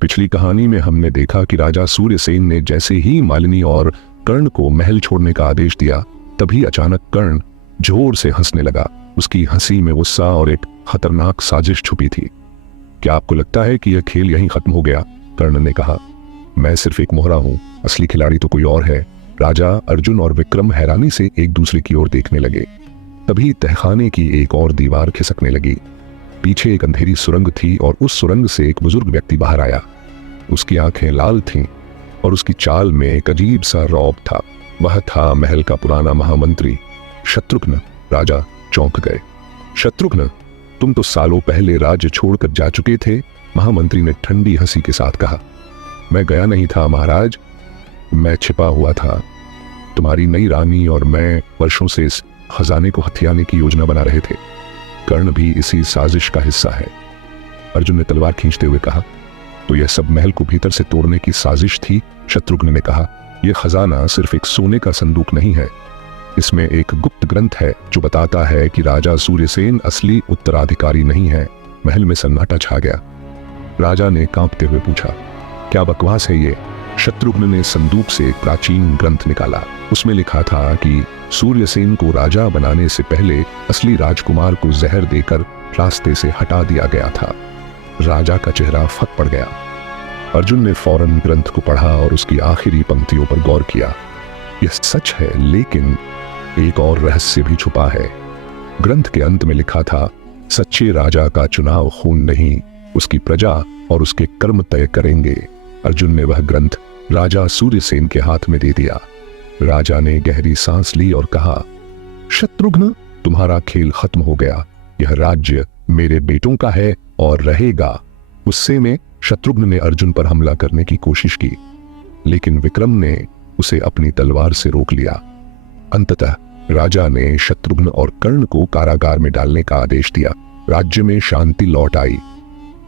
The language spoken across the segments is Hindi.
पिछली कहानी में हमने देखा कि राजा सूर्यसेन ने जैसे ही मालिनी और कर्ण को महल छोड़ने का आदेश दिया, तभी अचानक कर्ण जोर से हंसने लगा। उसकी हंसी में गुस्सा और एक खतरनाक साजिश छुपी थी। क्या आपको लगता है कि यह खेल यहीं खत्म हो गया? कर्ण ने कहा। मैं सिर्फ एक मोहरा हूं, असली खिलाड़ी तो कोई और है। राजा अर्जुन और विक्रम हैरानी से एक दूसरे की ओर देखने लगे। तभी तहखाने की एक और दीवार खिसकने लगी। पीछे एक अंधेरी सुरंग थी और उस सुरंग से एक बुजुर्ग व्यक्ति बाहर आया। उसकी आंखें लाल थीं और उसकी चाल में एक अजीब सा रौब था। वह था महल का पुराना महामंत्री शत्रुघ्न। राजा चौंक गए। शत्रुघ्न, तुम तो सालों पहले राज्य छोड़कर जा चुके थे, महामंत्री ने ठंडी हंसी के साथ कहा। मैं गया नहीं था महाराज, मैं छिपा हुआ था। तुम्हारी नई रानी और मैं वर्षों से इस खजाने को हथियाने की योजना बना रहे थे। कर्ण भी इसी साजिश का हिस्सा है, अर्जुन ने तलवार खींचते हुए कहा। तो यह सब महल को भीतर से तोड़ने की साजिश थी, शत्रुघ्न ने कहा। यह खजाना सिर्फ एक सोने का संदूक नहीं है, इसमें एक गुप्त ग्रंथ है जो बताता है कि राजा सूर्यसेन असली उत्तराधिकारी नहीं है। महल में सन्नाटा छा गया। राजा ने कांपते हुए पूछा, क्या बकवास है ये? शत्रुघ्न ने संदूक से एक प्राचीन ग्रंथ निकाला। उसमें लिखा था कि सूर्यसेन को राजा बनाने से पहले असली राजकुमार को जहर देकर रास्ते से हटा दिया गया था। राजा का चेहरा फट पड़ गया। अर्जुन ने फौरन ग्रंथ को पढ़ा और उसकी आखिरी पंक्तियों पर गौर किया। यह सच है, लेकिन एक और रहस्य भी छुपा है। ग्रंथ के अंत में लिखा था, सच्चे राजा का चुनाव खून नहीं, उसकी प्रजा और उसके कर्म तय करेंगे। अर्जुन ने वह ग्रंथ राजा सूर्यसेन के हाथ में दे दिया। राजा ने गहरी सांस ली और कहा, शत्रुघ्न, तुम्हारा खेल खत्म हो गया। यह राज्य मेरे बेटों का है और रहेगा। गुस्से में शत्रुघ्न ने अर्जुन पर हमला करने की कोशिश की, लेकिन विक्रम ने उसे अपनी तलवार से रोक लिया। अंततः राजा ने शत्रुघ्न और कर्ण को कारागार में डालने का आदेश दिया। राज्य में शांति लौट आई,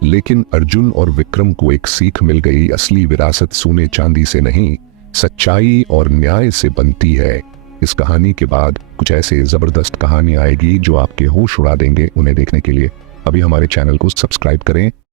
लेकिन अर्जुन और विक्रम को एक सीख मिल गई। असली विरासत सोने चांदी से नहीं, सच्चाई और न्याय से बनती है। इस कहानी के बाद कुछ ऐसे जबरदस्त कहानी आएगी जो आपके होश उड़ा देंगे। उन्हें देखने के लिए अभी हमारे चैनल को सब्सक्राइब करें।